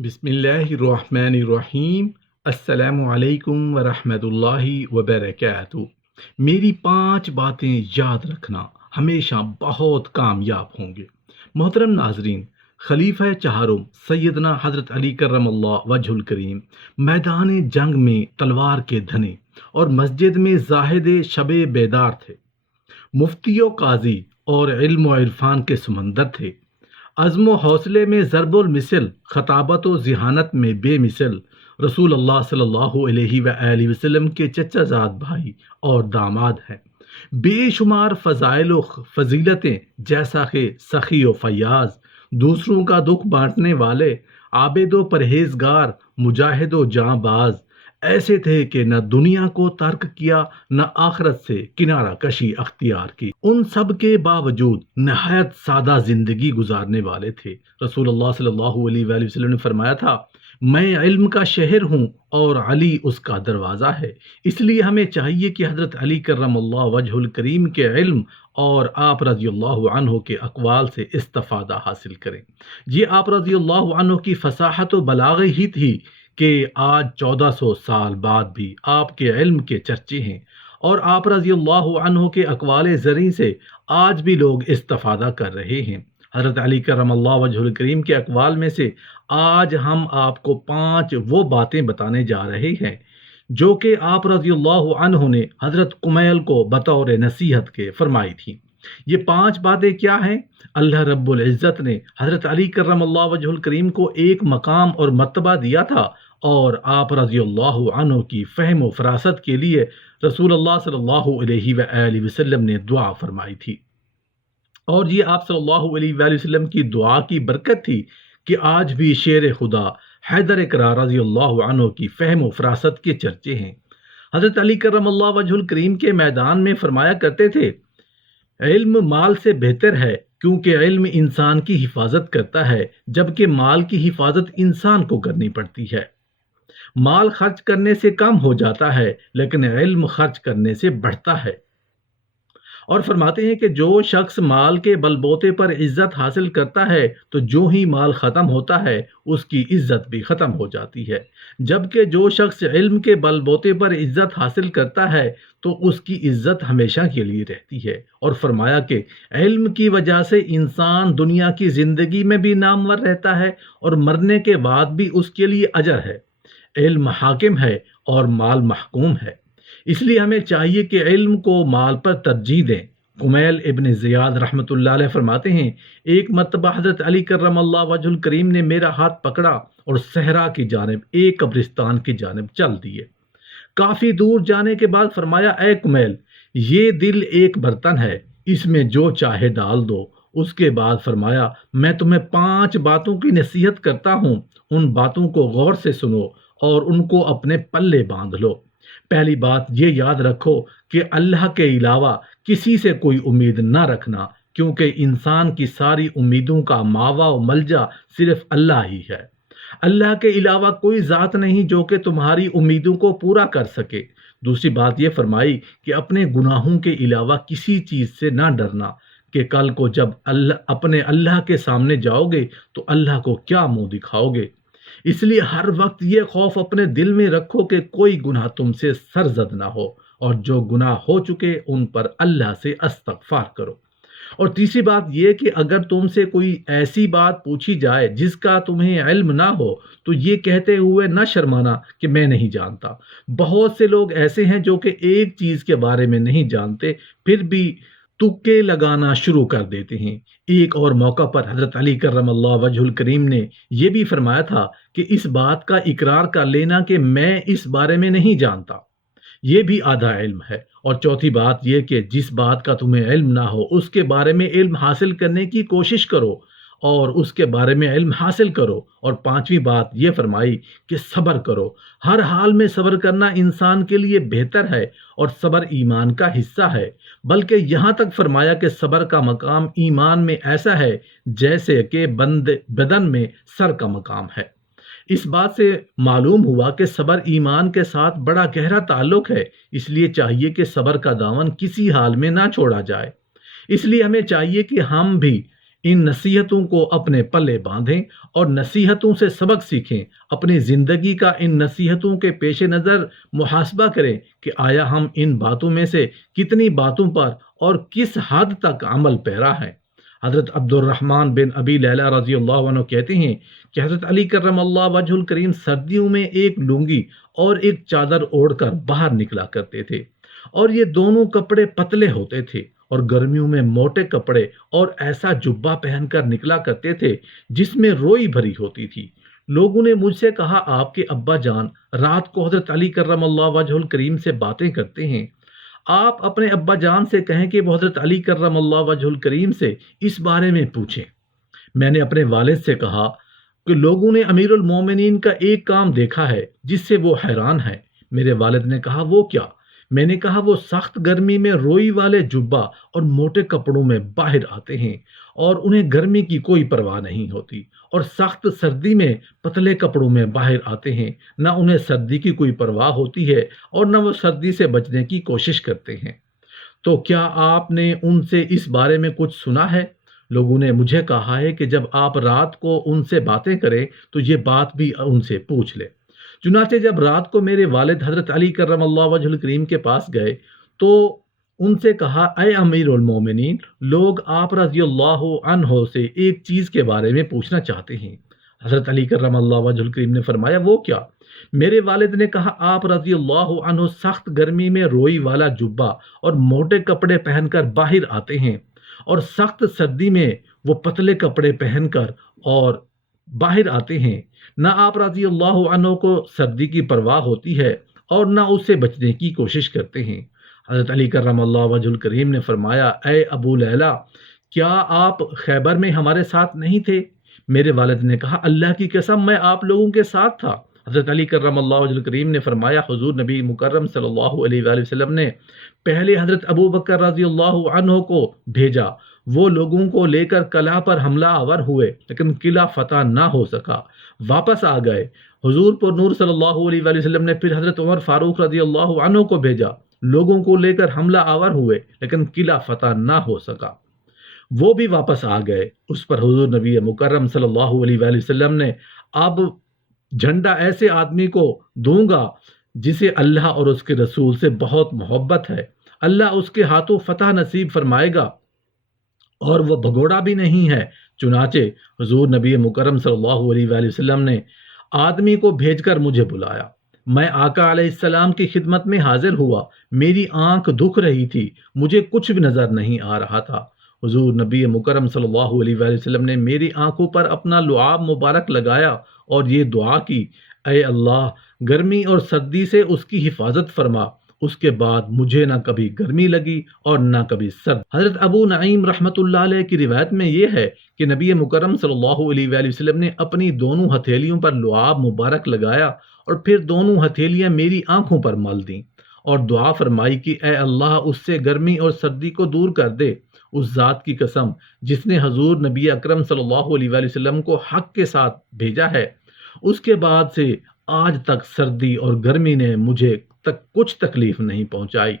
بسم اللہ الرحمن الرحیم۔ السلام علیکم ورحمۃ اللہ وبرکاتہ۔ میری 5 باتیں یاد رکھنا ہمیشہ بہت کامیاب ہوں گے۔ محترم ناظرین، خلیفہ چہارم سیدنا حضرت علی کرم اللہ وجہ الکریم میدان جنگ میں تلوار کے دھنے اور مسجد میں زاہد شب بیدار تھے، مفتی و قاضی اور علم و عرفان کے سمندر تھے، عزم و حوصلے میں ضرب المثل، خطابت و ذہانت میں بے مثل، رسول اللہ صلی اللہ علیہ وآلہ وسلم کے چچا زاد بھائی اور داماد ہیں، بے شمار فضائل و فضیلتیں جیسا کہ سخی و فیاض، دوسروں کا دکھ بانٹنے والے، عابد و پرہیزگار، مجاہد و جاں باز، ایسے تھے کہ نہ دنیا کو ترک کیا نہ آخرت سے کنارہ کشی اختیار کی۔ ان سب کے باوجود نہایت سادہ زندگی گزارنے والے تھے۔ رسول اللہ صلی اللہ علیہ وآلہ وسلم نے فرمایا تھا، میں علم کا شہر ہوں اور علی اس کا دروازہ ہے۔ اس لیے ہمیں چاہیے کہ حضرت علی کرم اللہ وجہ الکریم کے علم اور آپ رضی اللہ عنہ کے اقوال سے استفادہ حاصل کریں۔ یہ آپ رضی اللہ عنہ کی فصاحت و بلاغت ہی تھی کہ آج 1400 سال بعد بھی آپ کے علم کے چرچے ہیں، اور آپ رضی اللہ عنہ کے اقوال زرعی سے آج بھی لوگ استفادہ کر رہے ہیں۔ حضرت علی کرم اللہ وجہ الکریم کے اقوال میں سے آج ہم آپ کو 5 وہ باتیں بتانے جا رہے ہیں جو کہ آپ رضی اللہ عنہ نے حضرت کمیل کو بطور نصیحت کے فرمائی تھی۔ یہ 5 باتیں کیا ہیں؟ اللہ رب العزت نے حضرت علی کرم اللہ وجہ الکریم کو ایک مقام اور مرتبہ دیا تھا، اور آپ رضی اللہ عنہ کی فہم و فراست کے لیے رسول اللہ صلی اللہ علیہ وآلہ وسلم نے دعا فرمائی تھی، اور یہ آپ صلی اللہ علیہ وآلہ وسلم کی دعا کی برکت تھی کہ آج بھی شیر خدا حیدر کرار رضی اللہ عنہ کی فہم و فراست کے چرچے ہیں۔ حضرت علی کرم اللہ وجہ الکریم کے میدان میں فرمایا کرتے تھے، علم مال سے بہتر ہے، کیونکہ علم انسان کی حفاظت کرتا ہے، جبکہ مال کی حفاظت انسان کو کرنی پڑتی ہے۔ مال خرچ کرنے سے کم ہو جاتا ہے، لیکن علم خرچ کرنے سے بڑھتا ہے۔ اور فرماتے ہیں کہ جو شخص مال کے بلبوتے پر عزت حاصل کرتا ہے تو جو ہی مال ختم ہوتا ہے اس کی عزت بھی ختم ہو جاتی ہے، جبکہ جو شخص علم کے بلبوتے پر عزت حاصل کرتا ہے تو اس کی عزت ہمیشہ کے لیے رہتی ہے۔ اور فرمایا کہ علم کی وجہ سے انسان دنیا کی زندگی میں بھی نامور رہتا ہے اور مرنے کے بعد بھی اس کے لیے اجر ہے۔ علم حاکم ہے اور مال محکوم ہے، اس لیے ہمیں چاہیے کہ علم کو مال پر ترجیح دیں۔ کمیل ابن زیاد رحمۃ اللہ علیہ فرماتے ہیں، ایک مرتبہ حضرت علی کرم اللہ وجہ الکریم نے میرا ہاتھ پکڑا اور صحرا کی جانب، ایک قبرستان کی جانب چل دیے۔ کافی دور جانے کے بعد فرمایا، اے کمیل، یہ دل ایک برتن ہے، اس میں جو چاہے ڈال دو۔ اس کے بعد فرمایا، میں تمہیں 5 باتوں کی نصیحت کرتا ہوں، ان باتوں کو غور سے سنو اور ان کو اپنے پلے باندھ لو۔ پہلی بات یہ یاد رکھو کہ اللہ کے علاوہ کسی سے کوئی امید نہ رکھنا، کیونکہ انسان کی ساری امیدوں کا ماوا و ملجا صرف اللہ ہی ہے۔ اللہ کے علاوہ کوئی ذات نہیں جو کہ تمہاری امیدوں کو پورا کر سکے۔ دوسری بات یہ فرمائی کہ اپنے گناہوں کے علاوہ کسی چیز سے نہ ڈرنا، کہ کل کو جب اپنے اللہ کے سامنے جاؤ گے تو اللہ کو کیا منہ دکھاؤ گے۔ اس لیے ہر وقت یہ خوف اپنے دل میں رکھو کہ کوئی گناہ تم سے سرزد نہ ہو، اور جو گناہ ہو چکے ان پر اللہ سے استغفار کرو۔ اور تیسری بات یہ کہ اگر تم سے کوئی ایسی بات پوچھی جائے جس کا تمہیں علم نہ ہو تو یہ کہتے ہوئے نہ شرمانا کہ میں نہیں جانتا۔ بہت سے لوگ ایسے ہیں جو کہ ایک چیز کے بارے میں نہیں جانتے پھر بھی تکے لگانا شروع کر دیتے ہیں۔ ایک اور موقع پر حضرت علی کرم اللہ وجہ الکریم نے یہ بھی فرمایا تھا کہ اس بات کا اقرار کر لینا کہ میں اس بارے میں نہیں جانتا، یہ بھی آدھا علم ہے۔ اور چوتھی بات یہ کہ جس بات کا تمہیں علم نہ ہو اس کے بارے میں علم حاصل کرنے کی کوشش کرو اور اس کے بارے میں علم حاصل کرو۔ اور پانچویں بات یہ فرمائی کہ صبر کرو، ہر حال میں صبر کرنا انسان کے لیے بہتر ہے، اور صبر ایمان کا حصہ ہے، بلکہ یہاں تک فرمایا کہ صبر کا مقام ایمان میں ایسا ہے جیسے کہ بدن میں سر کا مقام ہے۔ اس بات سے معلوم ہوا کہ صبر ایمان کے ساتھ بڑا گہرا تعلق ہے، اس لیے چاہیے کہ صبر کا دامن کسی حال میں نہ چھوڑا جائے۔ اس لیے ہمیں چاہیے کہ ہم بھی ان نصیحتوں کو اپنے پلے باندھیں اور نصیحتوں سے سبق سیکھیں۔ اپنی زندگی کا ان نصیحتوں کے پیش نظر محاسبہ کریں کہ آیا ہم ان باتوں میں سے کتنی باتوں پر اور کس حد تک عمل پیرا ہے۔ حضرت عبد الرحمن بن ابی لیلہ رضی اللہ عنہ کہتے ہیں کہ حضرت علی کرم اللہ وجہ الکریم سردیوں میں ایک لنگی اور ایک چادر اوڑھ کر باہر نکلا کرتے تھے، اور یہ دونوں کپڑے پتلے ہوتے تھے، اور گرمیوں میں موٹے کپڑے اور ایسا جبہ پہن کر نکلا کرتے تھے جس میں روئی بھری ہوتی تھی۔ لوگوں نے مجھ سے کہا، آپ کے ابا جان رات کو حضرت علی کرم اللہ وجہ الکریم سے باتیں کرتے ہیں، آپ اپنے ابا جان سے کہیں کہ وہ حضرت علی کرم اللہ وجہ الکریم سے اس بارے میں پوچھیں۔ میں نے اپنے والد سے کہا کہ لوگوں نے امیر المومنین کا ایک کام دیکھا ہے جس سے وہ حیران ہے۔ میرے والد نے کہا، وہ کیا؟ میں نے کہا، وہ سخت گرمی میں روئی والے جبہ اور موٹے کپڑوں میں باہر آتے ہیں اور انہیں گرمی کی کوئی پرواہ نہیں ہوتی، اور سخت سردی میں پتلے کپڑوں میں باہر آتے ہیں، نہ انہیں سردی کی کوئی پرواہ ہوتی ہے اور نہ وہ سردی سے بچنے کی کوشش کرتے ہیں۔ تو کیا آپ نے ان سے اس بارے میں کچھ سنا ہے؟ لوگوں نے مجھے کہا ہے کہ جب آپ رات کو ان سے باتیں کریں تو یہ بات بھی ان سے پوچھ لیں۔ چنانچہ جب رات کو میرے والد حضرت علی کرم اللہ وجہ الکریم کے پاس گئے تو ان سے کہا، اے امیر المومنین، لوگ آپ رضی اللہ عنہ سے ایک چیز کے بارے میں پوچھنا چاہتے ہیں۔ حضرت علی کرم اللہ وجہ الکریم نے فرمایا، وہ کیا؟ میرے والد نے کہا، آپ رضی اللہ عنہ سخت گرمی میں روئی والا جبہ اور موٹے کپڑے پہن کر باہر آتے ہیں، اور سخت سردی میں وہ پتلے کپڑے پہن کر اور باہر آتے ہیں، نہ آپ رضی اللہ عنہ کو سردی کی پرواہ ہوتی ہے اور نہ اس سے بچنے کی کوشش کرتے ہیں۔ حضرت علی کرم اللہ وجہ الکریم نے فرمایا، اے ابو لیلہ، کیا آپ خیبر میں ہمارے ساتھ نہیں تھے؟ میرے والد نے کہا، اللہ کی قسم میں آپ لوگوں کے ساتھ تھا۔ حضرت علی کرم اللہ وجہ الکریم نے فرمایا، حضور نبی مکرم صلی اللہ علیہ وآلہ وسلم نے پہلے حضرت ابو بکر رضی اللہ عنہ کو بھیجا، وہ لوگوں کو لے کر قلعہ پر حملہ آور ہوئے لیکن قلعہ فتح نہ ہو سکا، واپس آ گئے۔ حضور پر نور صلی اللہ علیہ وآلہ وسلم نے پھر حضرت عمر فاروق رضی اللہ عنہ کو بھیجا، لوگوں کو لے کر حملہ آور ہوئے لیکن قلعہ فتح نہ ہو سکا، وہ بھی واپس آ گئے۔ اس پر حضور نبی مکرم صلی اللہ علیہ وآلہ وسلم نے، اب جھنڈا ایسے آدمی کو دوں گا جسے اللہ اور اس کے رسول سے بہت محبت ہے، اللہ اس کے ہاتھوں فتح نصیب فرمائے گا اور وہ بھگوڑا بھی نہیں ہے۔ چنانچہ حضور نبی مکرم صلی اللہ علیہ وآلہ وسلم نے آدمی کو بھیج کر مجھے بلایا۔ میں آقا علیہ السلام کی خدمت میں حاضر ہوا، میری آنکھ دکھ رہی تھی، مجھے کچھ بھی نظر نہیں آ رہا تھا۔ حضور نبی مکرم صلی اللہ علیہ وآلہ وسلم نے میری آنکھوں پر اپنا لعاب مبارک لگایا اور یہ دعا کی، اے اللہ، گرمی اور سردی سے اس کی حفاظت فرما۔ اس کے بعد مجھے نہ کبھی گرمی لگی اور نہ کبھی سرد۔ حضرت ابو نعیم رحمۃ اللہ علیہ کی روایت میں یہ ہے کہ نبی مکرم صلی اللہ علیہ وآلہ وسلم نے اپنی دونوں ہتھیلیوں پر لعاب مبارک لگایا اور پھر دونوں ہتھیلیاں میری آنکھوں پر مل دیں اور دعا فرمائی کہ اے اللہ، اس سے گرمی اور سردی کو دور کر دے۔ اس ذات کی قسم جس نے حضور نبی اکرم صلی اللہ علیہ وآلہ وسلم کو حق کے ساتھ بھیجا ہے، اس کے بعد سے آج تک سردی اور گرمی نے مجھے تک کچھ تکلیف نہیں پہنچائی۔